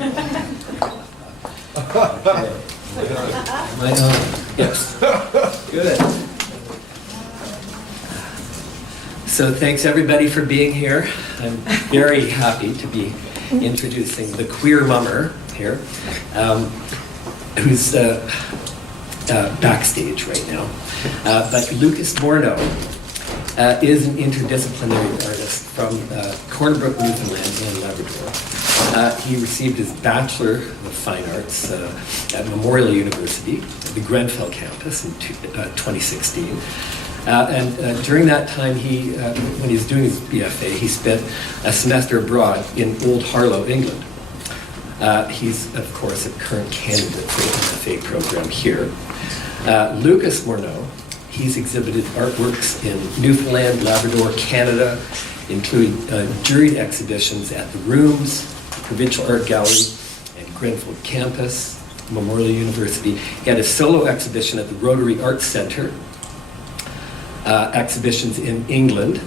Am I on? Yes. Good. So thanks everybody for being here. I'm very happy to be introducing the queer mummer here, who's backstage right now. But Lucas Morneau is an interdisciplinary artist from Corner Brook, Newfoundland and Labrador. He received his Bachelor of Fine Arts at Memorial University, the Grenfell campus in 2016. And during that time, when he was doing his BFA, he spent a semester abroad in Old Harlow, England. He's, of course, a current candidate for the MFA program here. Lucas Morneau, he's exhibited artworks in Newfoundland, Labrador, Canada, including juried exhibitions at the Rooms, Provincial Art Gallery, and Grenfell Campus, Memorial University. He had a solo exhibition at the Rotary Arts Centre, exhibitions in England,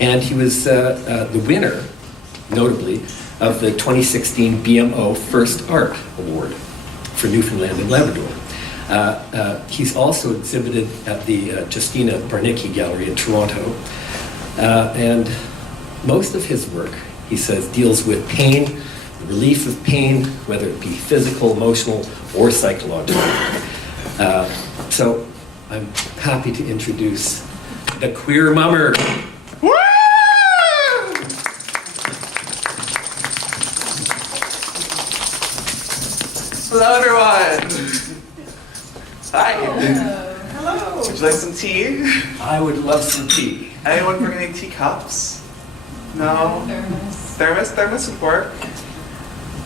and he was the winner, notably, of the 2016 BMO First Art Award for Newfoundland and Labrador. He's also exhibited at the Justina Barnicki Gallery in Toronto, and most of his work, he says, deals with pain, the relief of pain, whether it be physical, emotional, or psychological. So I'm happy to introduce the queer mummer. Woo! Hello, everyone. Hi. Hello. Would you like some tea? I would love some tea. Anyone bring any teacups? No? Thermos would work.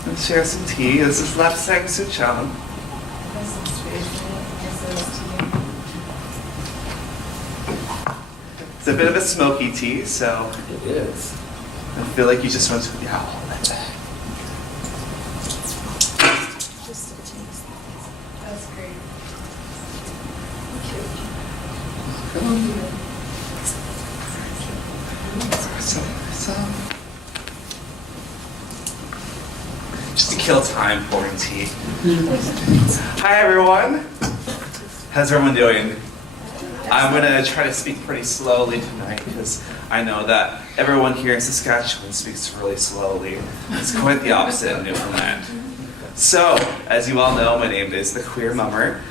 Let's share some tea. This is Lapsang Sucham. It's a bit of a smoky tea, so It is. I feel like you just went to That's great. Just to kill time pouring tea. Hi everyone. How's everyone doing? I'm gonna try to speak pretty slowly tonight because I know that everyone here in Saskatchewan speaks really slowly. It's quite the opposite in Newfoundland. So, as you all know, my name is the Queer Mummer.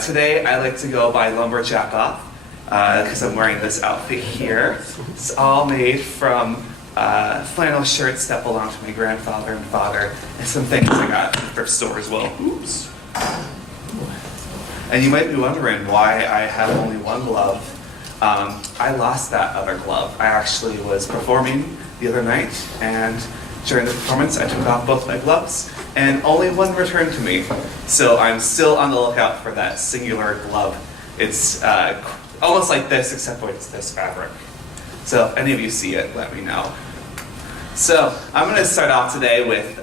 Today I like to go by Lumberjack Off because I'm wearing this outfit here. It's all made from flannel shirts that belonged to my grandfather and father, and some things I got at the thrift store as well. Oops. And you might be wondering why I have only one glove. I lost that other glove. I actually was performing the other night, and during the performance I took off both my gloves, and only one returned to me. So I'm still on the lookout for that singular glove. It's almost like this, except for it's this fabric. So if any of you see it, let me know. So I'm going to start off today with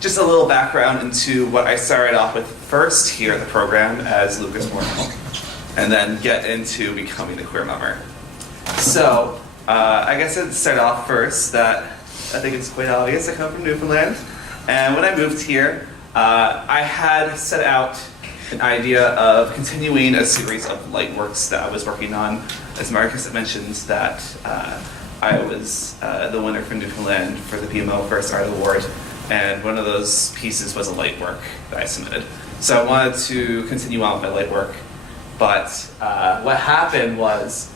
just a little background into what I started off with first here at the program as Lucas Morneau, and then get into becoming the queer mummer. So I guess I'd start off first that I think it's quite obvious I come from Newfoundland, and when I moved here, I had set out an idea of continuing a series of light works that I was working on. As Marcus had mentioned, that I was the winner for Newfoundland for the BMO First Art Award, and one of those pieces was a light work that I submitted. So I wanted to continue on with my light work, but what happened was,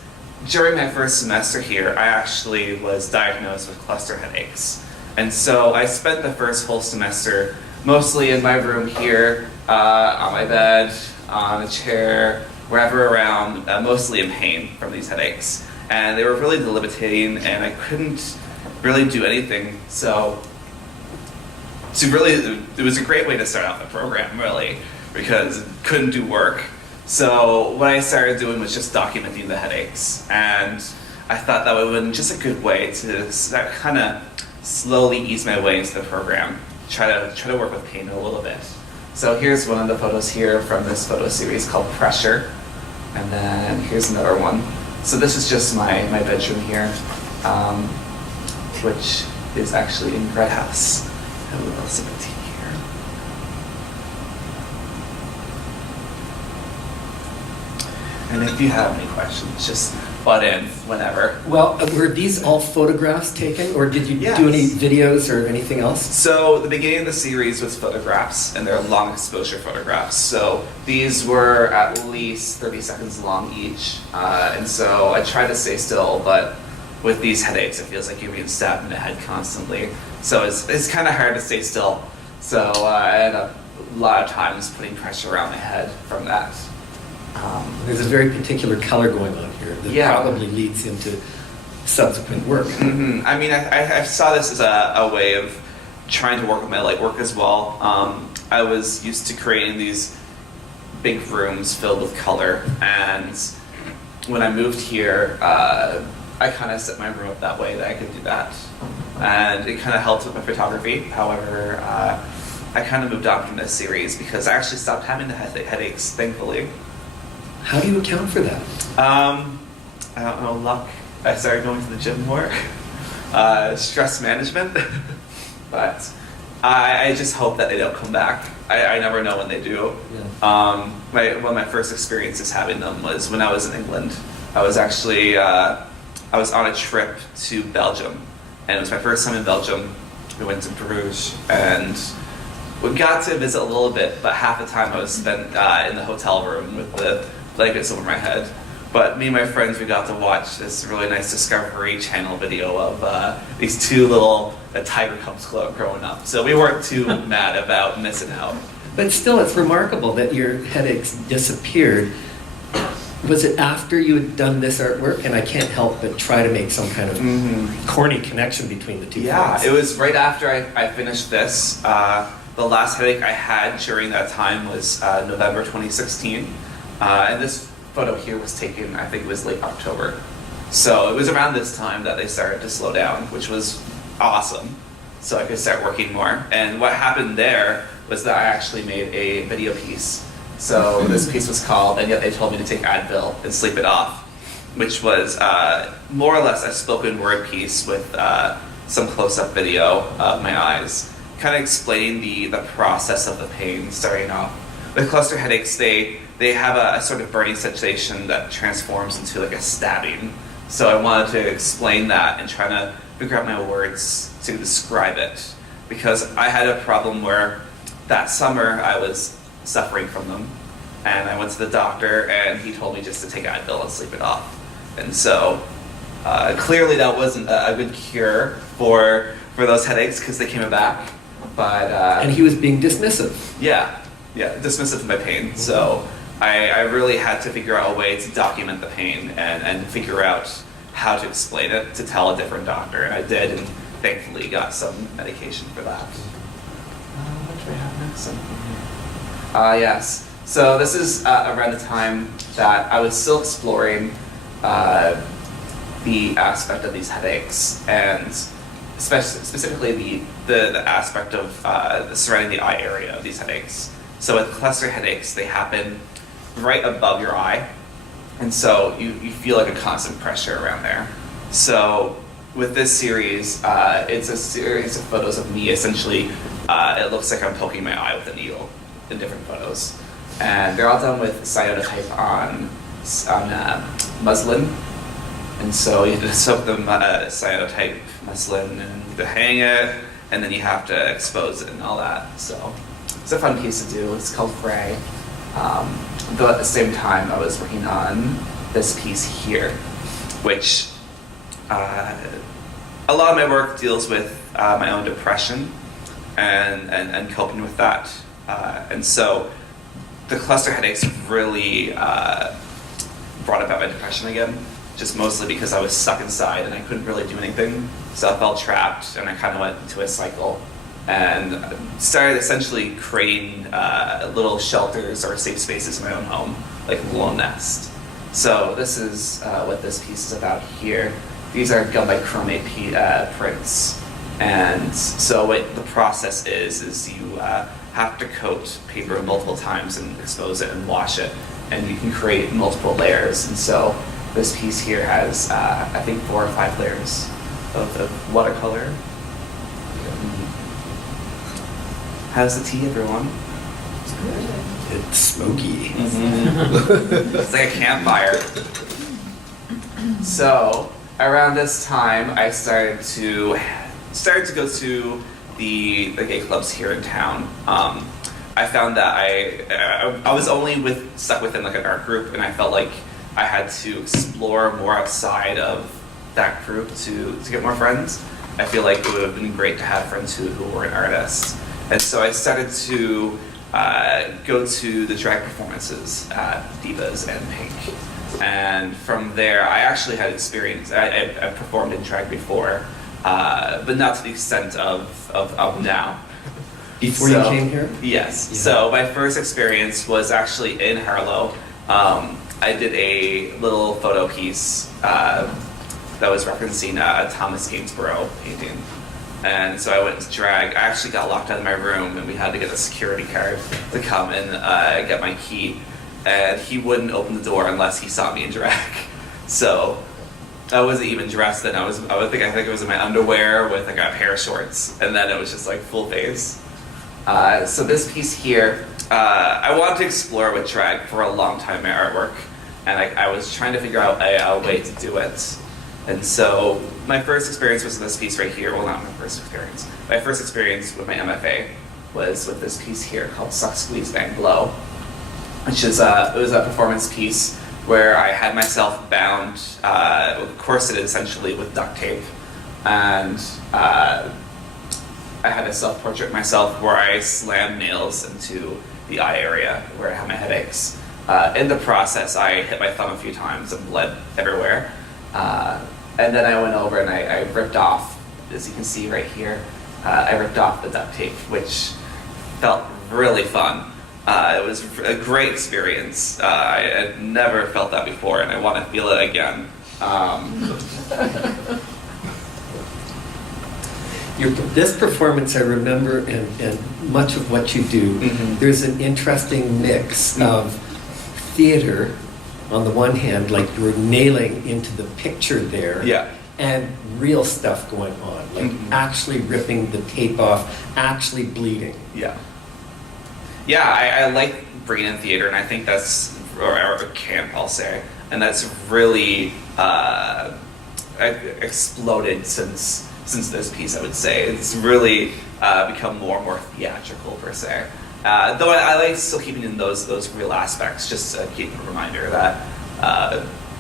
during my first semester here, I actually was diagnosed with cluster headaches. And so I spent the first whole semester mostly in my room here, on my bed, on a chair, wherever around, mostly in pain from these headaches. And they were really debilitating, and I couldn't really do anything. So it was a great way to start out the program, really, because I couldn't do work. So what I started doing was just documenting the headaches, and I thought that would have been just a good way to kind of slowly ease my way into the program, try to work with pain a little bit. So here's one of the photos here from this photo series called Pressure, and then here's another one. So this is just my bedroom here, which is actually in Red House. have a little sip of tea here. And if you have any questions, just butt in whenever. Well, were these all photographs taken, or did you Yes. do any videos or anything else? So the beginning of the series was photographs, and they're long exposure photographs. So these were at least 30 seconds long each. And so I tried to stay still, but with these headaches, it feels like you're being stabbed in the head constantly. So it's kind of hard to stay still. So I ended up a lot of times putting pressure around my head from that. There's a very particular color going on here that Yeah. probably leads into subsequent work. I mean, I saw this as a way of trying to work with my light work as well. I was used to creating these big rooms filled with color, and when I moved here, I kind of set my room up that way that I could do that, and it kind of helped with my photography. However, I kind of moved on from this series because I actually stopped having the headaches, thankfully. How do you account for that? I don't know, luck. I started going to the gym more. Stress management. But I just hope that they don't come back. I never know when they do. Yeah. One of my first experiences having them was when I was in England. I was actually, I was on a trip to Belgium. And it was my first time in Belgium. We went to Bruges, and we got to visit a little bit, but half the time I was spent in the hotel room with the blankets over my head. But me and my friends, we got to watch this really nice Discovery Channel video of these two little tiger cubs growing up. So we weren't too mad about missing out. But still, it's remarkable that your headaches disappeared. Was it after you had done this artwork? And I can't help but try to make some kind of corny connection between the two Yeah, things. it was right after I finished this. The last headache I had during that time was November 2016. And this photo here was taken, I think it was late October. So it was around this time that they started to slow down, which was awesome. So I could start working more. And what happened there was that I actually made a video piece. So this piece was called "And Yet They Told Me to Take Advil and Sleep It Off," which was more or less a spoken word piece with some close-up video of my eyes, kind of explaining the process of the pain starting off. With cluster headaches, they have a sort of burning sensation that transforms into like a stabbing. So I wanted to explain that and try to figure out my words to describe it, because I had a problem where that summer I was suffering from them, and I went to the doctor and he told me just to take Advil and sleep it off. And so clearly that wasn't a good cure for those headaches because they came back. But And he was being dismissive. yeah, dismissive of my pain. So I really had to figure out a way to document the pain and figure out how to explain it to tell a different doctor. And I did, and thankfully got some medication for that. What do I have next? Yes. So this is around the time that I was still exploring the aspect of these headaches, and specifically the aspect of surrounding the eye area of these headaches. So with cluster headaches, they happen right above your eye, and so you feel like a constant pressure around there. So with this series, it's a series of photos of me essentially. It looks like I'm poking my eye with a needle in different photos, and they're all done with cyanotype on muslin. And so you have to soak the cyanotype muslin and to hang it, and then you have to expose it and all that. So it's a fun piece to do. It's called Fray. Though at the same time, I was working on this piece here, which a lot of my work deals with my own depression and coping with that. And so the cluster headaches really brought about my depression again, just mostly because I was stuck inside and I couldn't really do anything. So I felt trapped, and I kind of went into a cycle and started essentially creating little shelters or safe spaces in my own home, like a little nest. So this is what this piece is about here. These are gumbyte chromate prints. And so what the process is you have to coat paper multiple times and expose it and wash it, and you can create multiple layers. And so this piece here has, I think, 4 or 5 layers of watercolor. How's the tea, everyone? It's smoky. It's like a campfire. So around this time, I started to go to the gay clubs here in town. I found that I was only stuck within like an art group, and I felt like I had to explore more outside of that group to get more friends. I feel like it would have been great to have friends who weren't artists. And so I started to go to the drag performances at Divas and Pink. And from there, I actually had experience. I performed in drag before, but not to the extent of now. Before you came here? Yes. Yeah. So my first experience was actually in Harlow. I did a little photo piece that was referencing a Thomas Gainsborough painting. And so I went to drag. I actually got locked out of my room, and we had to get a security card to come and get my key. And he wouldn't open the door unless he saw me in drag. So I wasn't even dressed then. I think it was in my underwear with like a pair of shorts, and then it was just like full face. So this piece here, I wanted to explore with drag for a long time in my artwork, and I was trying to figure out a way to do it. And so my first experience was this piece right here. Well, not my first experience. My first experience with my MFA was with this piece here called Suck, Squeeze, Bang, Blow, which is it was a performance piece where I had myself bound, corseted essentially with duct tape, and I had a self-portrait of myself where I slammed nails into the eye area where I had my headaches. In the process, I hit my thumb a few times and bled everywhere. And then I went over and I ripped off, as you can see right here, I ripped off the duct tape, which felt really fun. It was a great experience. I had never felt that before, and I want to feel it again. This performance I remember, and much of what you do, there's an interesting mix of theater on the one hand, like you're nailing into the picture there, and real stuff going on, like actually ripping the tape off, actually bleeding. I like bringing in theater, and I think that's, or camp, I'll say, and that's really exploded since this piece, I would say. It's really become more and more theatrical, per se. Though I like still keeping in those real aspects, just to keep a reminder that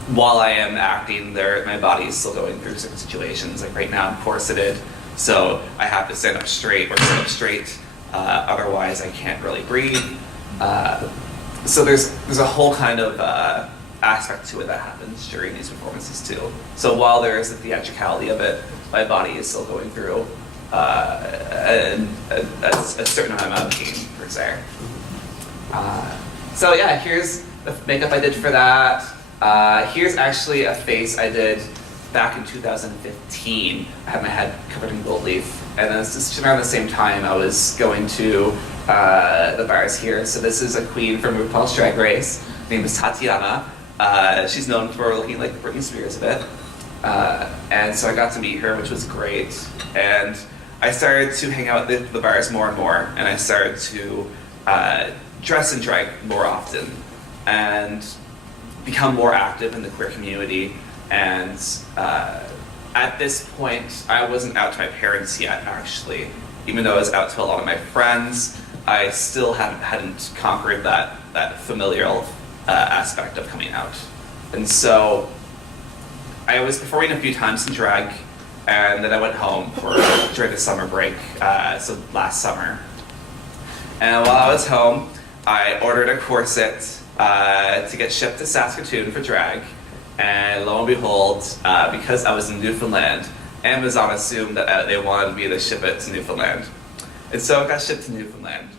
while I am acting, my body is still going through certain situations. Like right now, I'm corseted, so I have to stand up straight or sit up straight. Otherwise, I can't really breathe. So there's a whole kind of aspect to it that happens during these performances too. So while there is the theatricality of it, my body is still going through a certain amount of pain, per se. So yeah, here's the makeup I did for that. Here's actually a face I did back in 2015. I had my head covered in gold leaf, and then it's just around the same time I was going to the bars here. So this is a queen from RuPaul's Drag Race. Her name is Tatiana. She's known for looking like Britney Spears a bit. And so I got to meet her, which was great. And I started to hang out at the bars more and more, and I started to dress and drag more often and become more active in the queer community. And at this point, I wasn't out to my parents yet, actually. Even though I was out to a lot of my friends, I still hadn't conquered that familial aspect of coming out. And so I was performing a few times in drag, and then I went home during the summer break, so last summer. And while I was home, I ordered a corset to get shipped to Saskatoon for drag. And lo and behold, because I was in Newfoundland, Amazon assumed that they wanted me to ship it to Newfoundland. And so it got shipped to Newfoundland.